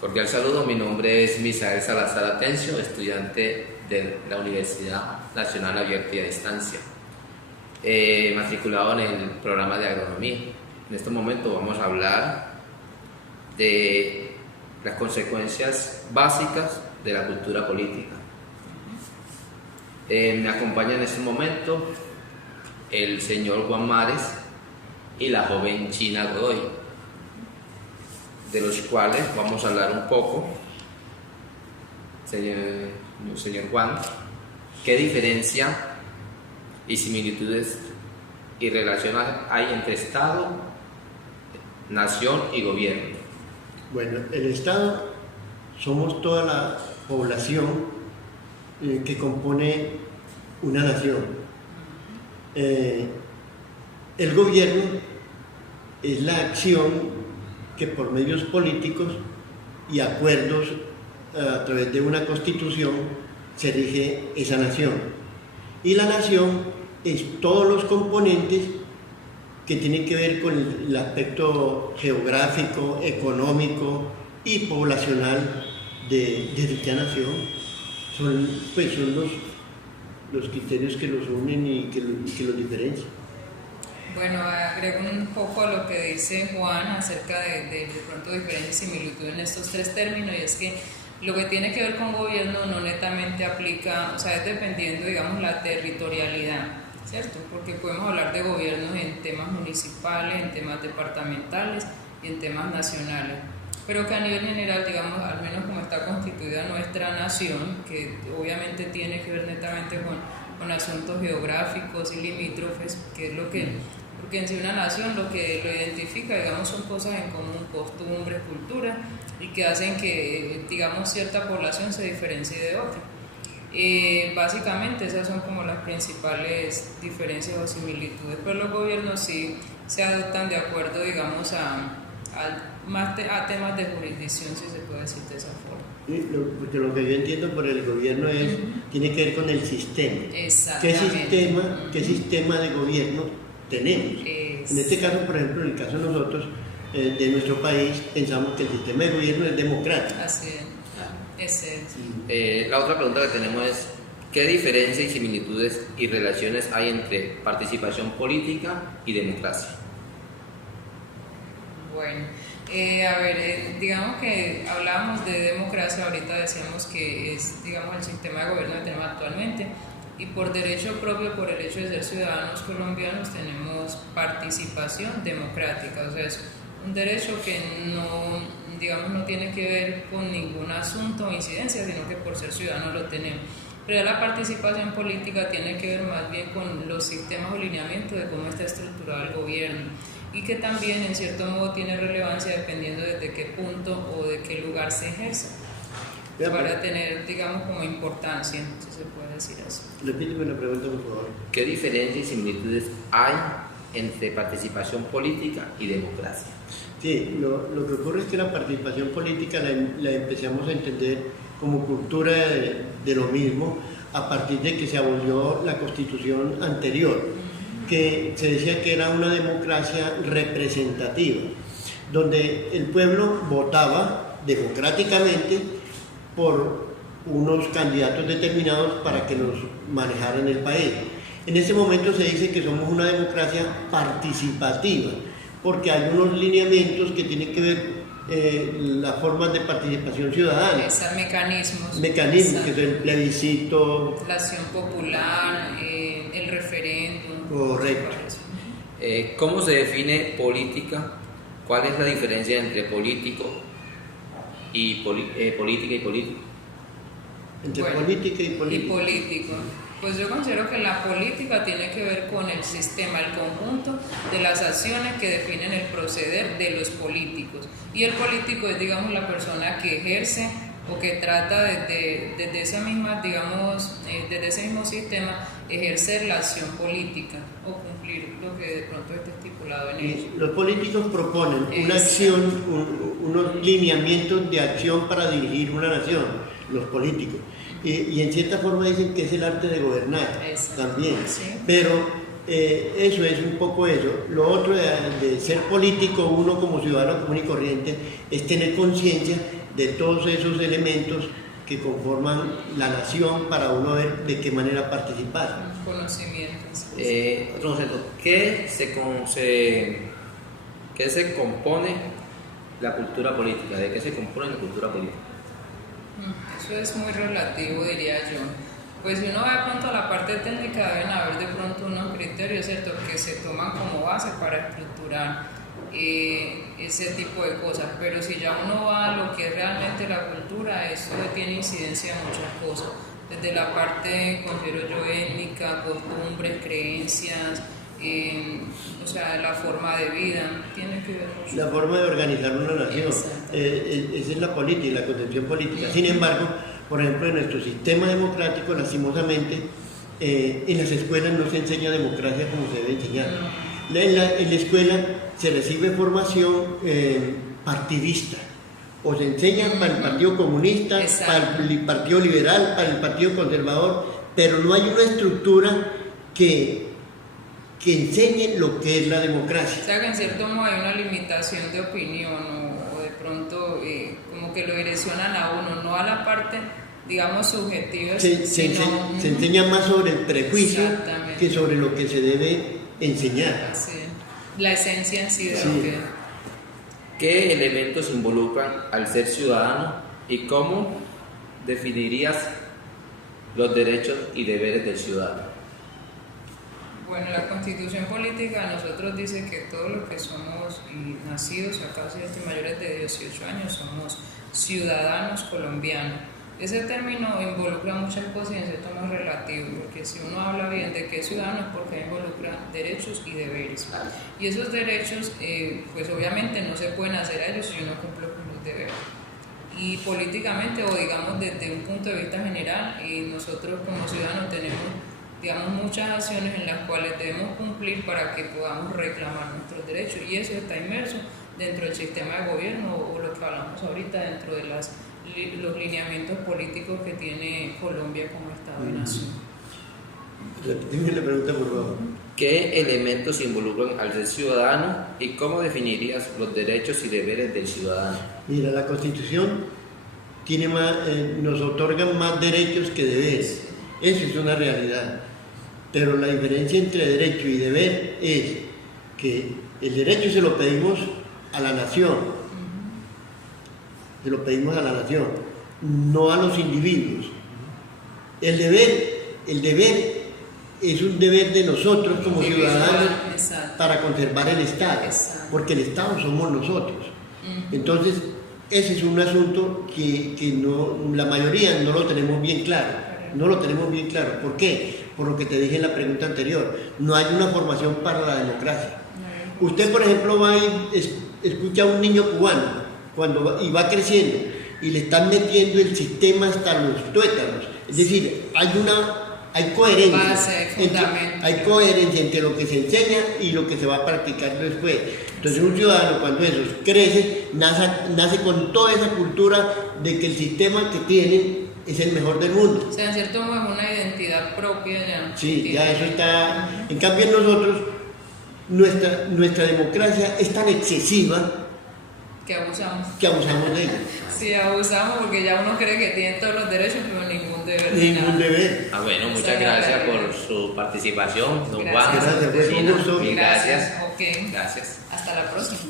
Cordial saludo, mi nombre es Misael Salazar Atencio, estudiante de la Universidad Nacional Abierta y a Distancia, matriculado en el programa de agronomía. En este momento vamos a hablar de las consecuencias básicas de la cultura política. Me acompaña en este momento el señor Juan Mares y la joven China Godoy, de los cuales vamos a hablar un poco. Señor Juan, ¿qué diferencia y similitudes y relaciones hay entre Estado, nación y gobierno? Bueno, el Estado somos toda la población que compone una nación. El gobierno es la acción que por medios políticos y acuerdos a través de una constitución se rige esa nación. Y la nación es todos los componentes que tienen que ver con el aspecto geográfico, económico y poblacional de dicha nación. Son los criterios que los unen y que los diferencian. Bueno, agrego un poco a lo que dice Juan acerca de pronto diferencias y similitudes en estos tres términos, y es que lo que tiene que ver con gobierno no netamente aplica, o sea, es dependiendo, digamos, la territorialidad, ¿cierto? Porque podemos hablar de gobiernos en temas municipales, en temas departamentales y en temas nacionales, pero que a nivel general, digamos, al menos como está constituida nuestra nación, que obviamente tiene que ver netamente con asuntos geográficos y limítrofes, que es lo que, porque en sí una nación lo que lo identifica, digamos, son cosas en común, costumbres, cultura, y que hacen que, digamos, cierta población se diferencie de otra. Básicamente esas son como las principales diferencias o similitudes, pero los gobiernos sí se adoptan de acuerdo, digamos, a temas de jurisdicción, si se puede decir de esa forma. Porque lo que yo entiendo por el gobierno tiene que ver con el sistema. ¿Qué sistema de gobierno tenemos? En este caso, por ejemplo, en el caso de nosotros, de nuestro país, pensamos que el sistema de gobierno es democrático. Así es. La otra pregunta que tenemos es: ¿qué diferencias y similitudes y relaciones hay entre participación política y democracia? Bueno, digamos que hablábamos de democracia, ahorita decíamos que es, digamos, el sistema de gobierno que tenemos actualmente, y por derecho propio, por el hecho de ser ciudadanos colombianos, tenemos participación democrática, o sea, es un derecho que no, digamos, no tiene que ver con ningún asunto o incidencia, sino que por ser ciudadanos lo tenemos. Pero la participación política tiene que ver más bien con los sistemas o lineamientos de cómo está estructurado el gobierno, y que también en cierto modo tiene relevancia dependiendo desde qué punto o de qué lugar se ejerce, para tener, digamos, como importancia, si se puede decir así. Repíteme la pregunta, por favor. ¿Qué diferencias y similitudes hay entre participación política y democracia? Sí, lo que ocurre es que la participación política la empezamos a entender como cultura de lo mismo a partir de que se abolió la constitución anterior, que se decía que era una democracia representativa, donde el pueblo votaba democráticamente por unos candidatos determinados para que nos manejaran el país. En este momento se dice que somos una democracia participativa, porque hay unos lineamientos que tienen que ver las formas de participación ciudadana. Mecanismos, que es el plebiscito, la acción popular, el referéndum. Correcto. ¿Cómo se define política? ¿Cuál es la diferencia entre político y política y político? Entre política y político. Pues yo considero que la política tiene que ver con el sistema, el conjunto de las acciones que definen el proceder de los políticos. Y el político es, digamos, la persona que ejerce o que trata desde esa misma, digamos, desde ese mismo sistema, ejercer la acción política o cumplir lo que de pronto esté estipulado en ello. Los políticos proponen una acción, unos lineamientos de acción para dirigir una nación, los políticos. Y en cierta forma dicen que es el arte de gobernar. Exacto. También. Sí. Pero eso es un poco eso. Lo otro de ser político, uno como ciudadano común y corriente, es tener conciencia de todos esos elementos que conforman la nación para uno ver de qué manera participar. Conocimientos. Otro concepto, ¿qué se compone la cultura política? ¿De qué se compone la cultura política? Eso es muy relativo, diría yo. Pues si uno va de pronto a la parte técnica, deben haber de pronto unos criterios, ¿cierto?, que se toman como base para estructurar ese tipo de cosas. Pero si ya uno va a lo que es realmente la cultura, eso tiene incidencia en muchas cosas. Desde la parte, considero yo, étnica, costumbres, creencias, o sea, la forma de vida, tiene que ver mucho. La forma de organizar una nación, esa es la política, la concepción política. Sin embargo, por ejemplo, en nuestro sistema democrático, lastimosamente, en las escuelas no se enseña democracia como se debe enseñar. En la escuela se recibe formación partidista, o se enseña para el Partido Comunista, para el Partido Liberal, para el Partido Conservador, pero no hay una estructura que enseñe lo que es la democracia. O sea que en cierto modo hay una limitación de opinión o de pronto como que lo direccionan a uno, no a la parte, digamos, subjetiva. Se enseña más sobre el prejuicio que sobre lo que se debe enseñar. Sí. La esencia en sí de lo que... ¿Qué elementos involucran al ser ciudadano y cómo definirías los derechos y deberes del ciudadano? Bueno, la Constitución política a nosotros dice que todos los que somos nacidos acá, mayores de 18 años, somos ciudadanos colombianos. Ese término involucra muchas cosas y en cierto modo es relativo, porque si uno habla bien de qué es ciudadano es porque involucra derechos y deberes. Y esos derechos, pues obviamente no se pueden hacer a ellos si uno cumple con los deberes. Y políticamente, o digamos desde un punto de vista general, nosotros como ciudadanos tenemos, digamos, muchas acciones en las cuales debemos cumplir para que podamos reclamar nuestros derechos, y eso está inmerso dentro del sistema de gobierno o lo que hablamos ahorita dentro de los lineamientos políticos que tiene Colombia como Estado y nación. Dime la pregunta, por favor. ¿Qué elementos involucran al ser ciudadano y cómo definirías los derechos y deberes del ciudadano? Mira, la Constitución tiene nos otorga más derechos que deberes. Eso es una realidad. Pero la diferencia entre derecho y deber es que el derecho se lo pedimos a la nación, se lo pedimos a la nación, no a los individuos. El deber es un deber de nosotros como ciudadanos para conservar el Estado, porque el Estado somos nosotros. Entonces, ese es un asunto que no, la mayoría no lo tenemos bien claro. No lo tenemos bien claro. ¿Por qué? Por lo que te dije en la pregunta anterior. No hay una formación para la democracia. Usted, por ejemplo, va y escucha a un niño cubano y va creciendo y le están metiendo el sistema hasta los tuétanos. Es decir, hay coherencia entre lo que se enseña y lo que se va a practicar después. Entonces un ciudadano, cuando eso crece, nace con toda esa cultura de que el sistema que tienen es el mejor del mundo. O sea, en cierto modo es una identidad propia ya. Sí, ya eso está. En cambio nosotros, nuestra democracia es tan excesiva que abusamos de ella. Sí, abusamos porque ya uno cree que tiene todos los derechos, pero ningún deber. Ningún deber. Bueno, muchas gracias por su participación, don Juan. Gracias, fue un gusto. Gracias. Ok. Gracias. Hasta la próxima.